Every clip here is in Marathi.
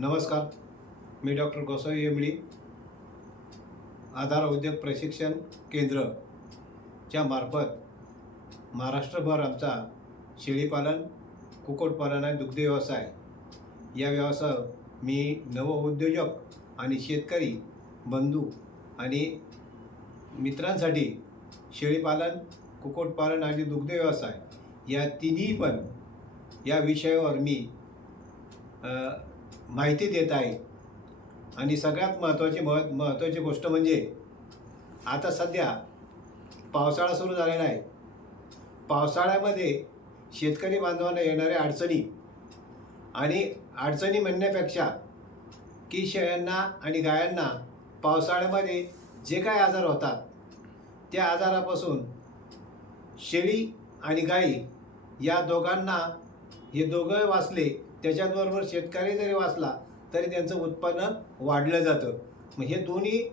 नमस्कार. मी डॉक्टर गोसावी येमळी आधार उद्योग प्रशिक्षण केंद्र च्या मार्फत महाराष्ट्रभर आमचा शेळीपालन कुक्कुटपालन आणि दुग्ध व्यवसाय या व्यवसाय मी नवउद्योजक आणि शेतकरी बंधू आणि मित्रांसाठी शेळीपालन कुक्कुटपालन आणि दुग्ध व्यवसाय या तिन्ही पण या विषयावर मी माहिती देत आहे. आणि सगळ्यात महत्त्वाची मह महत्त्वाची गोष्ट म्हणजे आता सध्या पावसाळा सुरू झालेला आहे. पावसाळ्यामध्ये शेतकरी बांधवांना येणाऱ्या अडचणी आणि अडचणी म्हणण्यापेक्षा की शेळ्यांना आणि गायांना पावसाळ्यामध्ये जे काय आजार होतात त्या आजारापासून शेळी आणि गाई या दोघांना हे दोघं वाचले त्याच्याबरोबर शेतकरी जरी वाचला तरी त्यांचं उत्पन्न वाढलं जातं. मग हे दोन्ही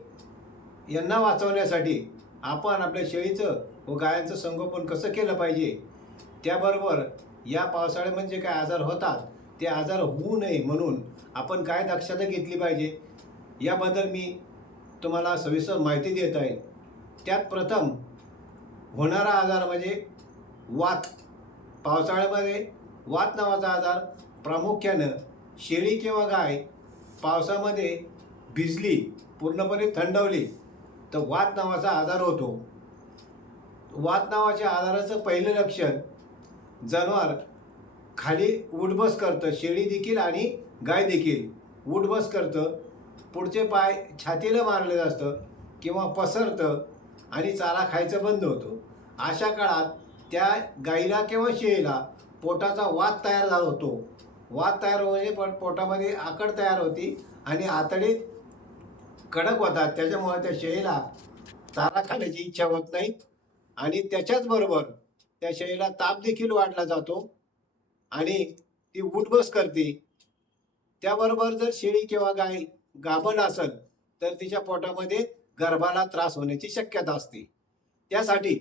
यांना वाचवण्यासाठी आपण आपल्या शेळीचं व गायांचं संगोपन कसं केलं पाहिजे? त्याबरोबर या पावसाळ्यामध्ये जे काय आजार होतात ते आजार होऊ नये म्हणून आपण काय दक्षता घेतली पाहिजे? याबद्दल मी तुम्हाला सविस्तर माहिती देत आहे. त्यात प्रथम होणारा आजार म्हणजे वात. पावसाळ्यामध्ये वात नावाचा आजार प्रामुख्यानं शेळी किंवा गाय पावसामध्ये भिजली पूर्णपणे थंडवली तर वात नावाचा आजार होतो. वात नावाच्या आजाराचं पहिलं लक्षण जनावर खाली उठबस करतं शेळी देखील आणि गाय देखील. उठबस करतं पुढचे पाय छातीला मारलेलं असतं किंवा पसरतं आणि चारा खायचं बंद होतं. अशा काळात त्या गाईला किंवा शेळीला पोटाचा वात तयार झाला होतो. वात तयार होणे पण पोटामध्ये आकड तयार होती आणि आतडे कडक होतात. त्याच्यामुळे त्या शेळीला चारा खाण्याची इच्छा होत नाही. आणि त्याच्याच बरोबर त्या शेळीला ताप देखील वाढला जातो आणि ती उठबस करते. त्याबरोबर जर शेळी किंवा गाय गाभण असेल तर तिच्या पोटामध्ये गर्भाला त्रास होण्याची शक्यता असते. त्यासाठी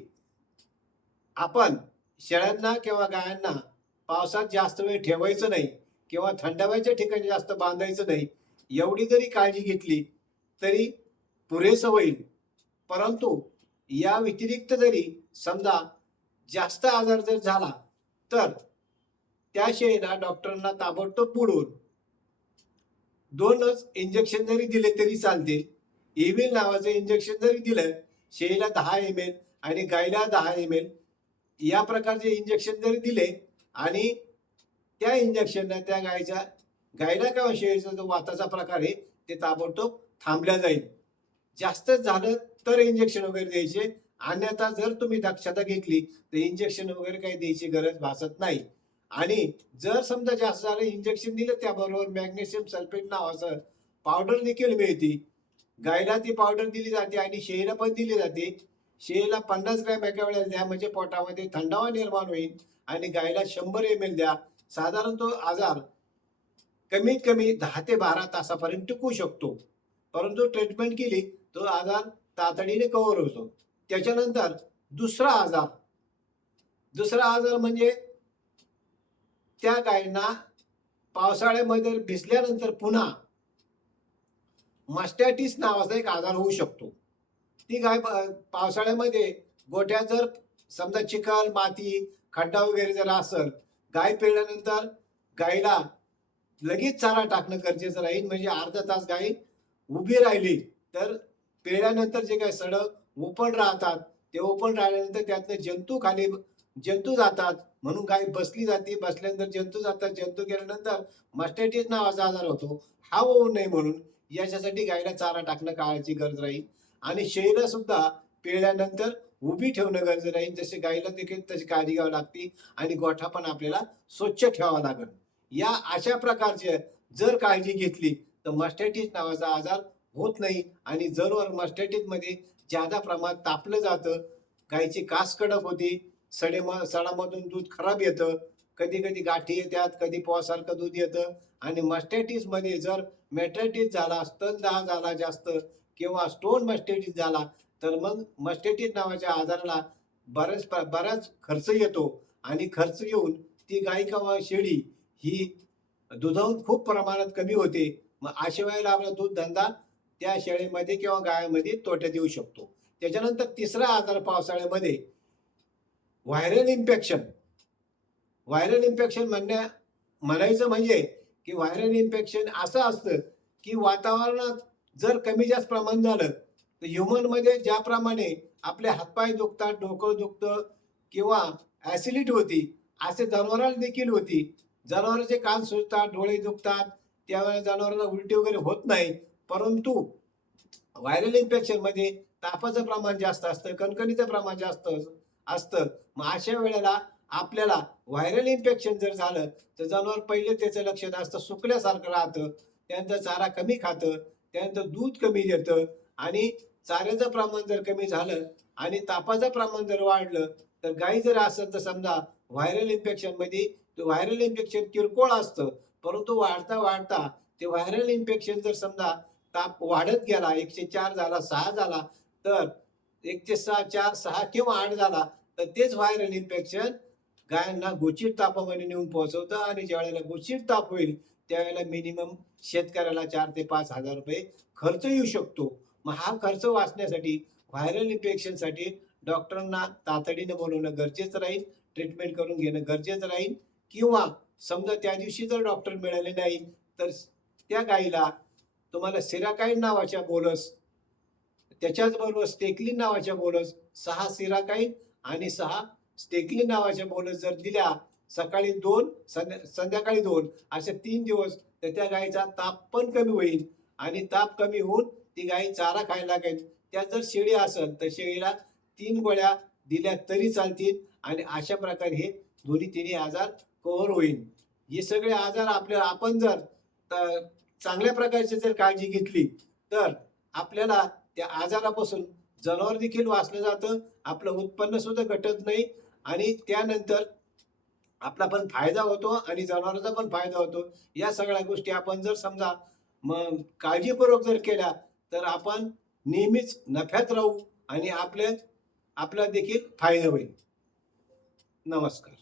आपण शेळ्यांना किंवा गायांना पावसात जास्त वेळ ठेवायचं नाही किंवा थंडाव्याच्या ठिकाणी जास्त बांधायचं नाही एवढी जरी काळजी घेतली तरी पुरेसं होईल. परंतु या व्यतिरिक्त जरी समजा जास्त आजार जर झाला तर त्या शेळीला डॉक्टरांना ताबडतोब पुढून दोनच इंजेक्शन जरी दिले तरी चालते एव्हिल नावाचं इंजेक्शन जरी दिलं शेळीला दहा एम एल आणि गायला दहा एम एल या प्रकारचे इंजेक्शन जरी दिले आणि त्या इंजेक्शननं त्या गायीच्या गायला किंवा शेळीचा जो वाताचा प्रकार आहे ते ताबडतोब थांबल्या जाईल. जास्त झालं तर इंजेक्शन वगैरे द्यायचे. अन्यथा जर तुम्ही दक्षता घेतली तर इंजेक्शन वगैरे काही द्यायची गरज भासत नाही. आणि जर समजा जास्त झालं इंजेक्शन दिलं त्याबरोबर मॅग्नेशियम सल्फेट नावाचं पावडर देखील मिळते. गायला ती पावडर दिली जाते आणि शेळीला पण दिली जाते. शेळीला पन्नास ग्रॅम एका वेळेला द्या म्हणजे पोटामध्ये थंडावा निर्माण होईल आणि गायला शंभर एम एल द्या. साधारण तो आजार कमीत कमी दहा ते बारा तासापर्यंत टिकू शकतो. परंतु ट्रीटमेंट केली तो आजार तातडीने कव्हर होतो. त्याच्यानंतर दुसरा आजार. दुसरा आजार म्हणजे त्या गायींना पावसाळ्यामध्ये भिजल्यानंतर पुन्हा मास्टॅटिस नावाचा एक आजार होऊ शकतो. ती गाय पावसाळ्यामध्ये गोठ्या जर समजा चिखल माती खड्डा वगैरे जर असेल गाय पिळल्यानंतर गायीला लगेच चारा टाकणं गरजेचं राहील. म्हणजे अर्धा तास गाय उभी राहिली तर पिळल्यानंतर जे काय सड ओपन राहतात ते ओपन राहिल्यानंतर त्यातनं जंतू खाली जंतू जातात. म्हणून गाय बसली जाते. बसल्यानंतर जंतू जातात. जंतू गेल्यानंतर मस्टॅटिस नावाचा आजार होतो. हा होऊ नये म्हणून याच्यासाठी गायीला चारा टाकणं काळाची गरज राहील. आणि शेळीला सुद्धा पिळल्यानंतर उभी ठेवणं गरजेचं राहील जसे गायीला देखील तशी काळजी घ्यावी लागते आणि गोठा पण आपल्याला स्वच्छ ठेवावा लागेल. या अशा प्रकारचे जर काळजी घेतली तर मस्टॅटिस नावाचा आजार होत नाही आणि जरूर मस्टॅटिसमध्ये जादा प्रमाणात तापलं जातं गायीची कास कडक होती सडे सडामधून दूध खराब येतं कधी कधी गाठी येतात कधी पोहासारखं दूध येतं आणि मस्टॅटिसमध्ये जर मॅट्रॅटिस झाला स्तन दाह झाला जास्त किंवा स्टोन मस्टॅटिस झाला तर मग मस्टॅटिस नावाच्या आजाराला बऱ्याच बराच खर्च येतो. आणि खर्च येऊन ती गाय किंवा शेळी ही दुधावून खूप प्रमाणात कमी होते. मग अशा वेळेला आपला दूध धंदा त्या शेळीमध्ये किंवा गायामध्ये तोट्यात येऊ शकतो. त्याच्यानंतर तिसरा आजार पावसाळ्यामध्ये व्हायरल इन्फेक्शन व्हायरल इन्फेक्शन म्हणण्या म्हणायचं म्हणजे की व्हायरल इन्फेक्शन असं असतं की वातावरणात जर कमी जास्त प्रमाण झालं तर ह्युमनमध्ये ज्याप्रमाणे आपले हातपाय दुखतात डोकं दुखतं किंवा ॲसिडिटी होती असे जनावरांना देखील होती. जनावरांचे कान सुजतात डोळे दुखतात त्यावेळेस जनावरांना उलटी वगैरे होत नाही. परंतु व्हायरल इन्फेक्शनमध्ये तापाचं प्रमाण जास्त असतं कणकणीचं प्रमाण जास्त असतं. मग अशा वेळेला आपल्याला व्हायरल इन्फेक्शन जर झालं तर जनावर पहिले त्याचं लक्षात असतं सुकल्यासारखं राहतं त्यांचा चारा कमी खातं त्यानंतर दूध कमी देतं आणि चाऱ्याचं प्रमाण जर कमी झालं आणि तापाचं प्रमाण जर वाढलं तर गाई जर असेल तर समजा व्हायरल इन्फेक्शनमध्ये व्हायरल इन्फेक्शन किरकोळ असतं परंतु वाढता वाढता ते व्हायरल इन्फेक्शन जर समजा ताप वाढत गेला एकशे चार झाला सहा झाला तर एकशे सहा चार सहा किंवा आठ झाला तर तेच व्हायरल इन्फेक्शन गायांना गोचिड तापामध्ये नेऊन पोहोचवतं आणि ज्या वेळेला गोचिड ताप होईल त्यावेळेला मिनिमम शेतकऱ्याला चार ते पाच हजार रुपये खर्च येऊ शकतो. मग हा खर्च वाचण्यासाठी व्हायरल इन्फेक्शनसाठी डॉक्टरांना तातडीनं बोलवणं गरजेचं राहील ट्रीटमेंट करून घेणं गरजेचं राहील. किंवा समजा त्या दिवशी जर डॉक्टर मिळाले नाही तर त्या गाईला तुम्हाला सिराकाईन नावाच्या बोलस त्याच्याच बरोबर स्टेकलिन नावाच्या बोलस सहा सिराकाईन आणि सहा स्टेकलिन नावाच्या बोलस जर दिल्या सकाळी दोन संध्या संध्याकाळी दोन असे तीन दिवस तर त्या गाईचा ताप पण कमी होईल. आणि ताप कमी होऊन ती गाई चारा खायला लागेल. त्या जर शेळी असेल तर शेळीला तीन गोळ्या दिल्या तरी चालतील. आणि अशा प्रकारे हे दोन्ही तिन्ही आजार कव्हर होईल. हे सगळे आजार आपल्याला आपण जर चांगल्या प्रकारची जर काळजी घेतली तर आपल्याला त्या आजारापासून जनावर देखील वाचलं जातं. आपलं उत्पन्न सुद्धा घटत नाही. आणि त्यानंतर आपला पण फायदा होतो आणि जनावरांचा पण फायदा होतो. या सगळ्या गोष्टी आपण जर समजा मग काळजीपूर्वक जर केल्या तर आपण नेहमीच नफ्यात राहू आणि आपले आपला देखील फायदा होईल. नमस्कार.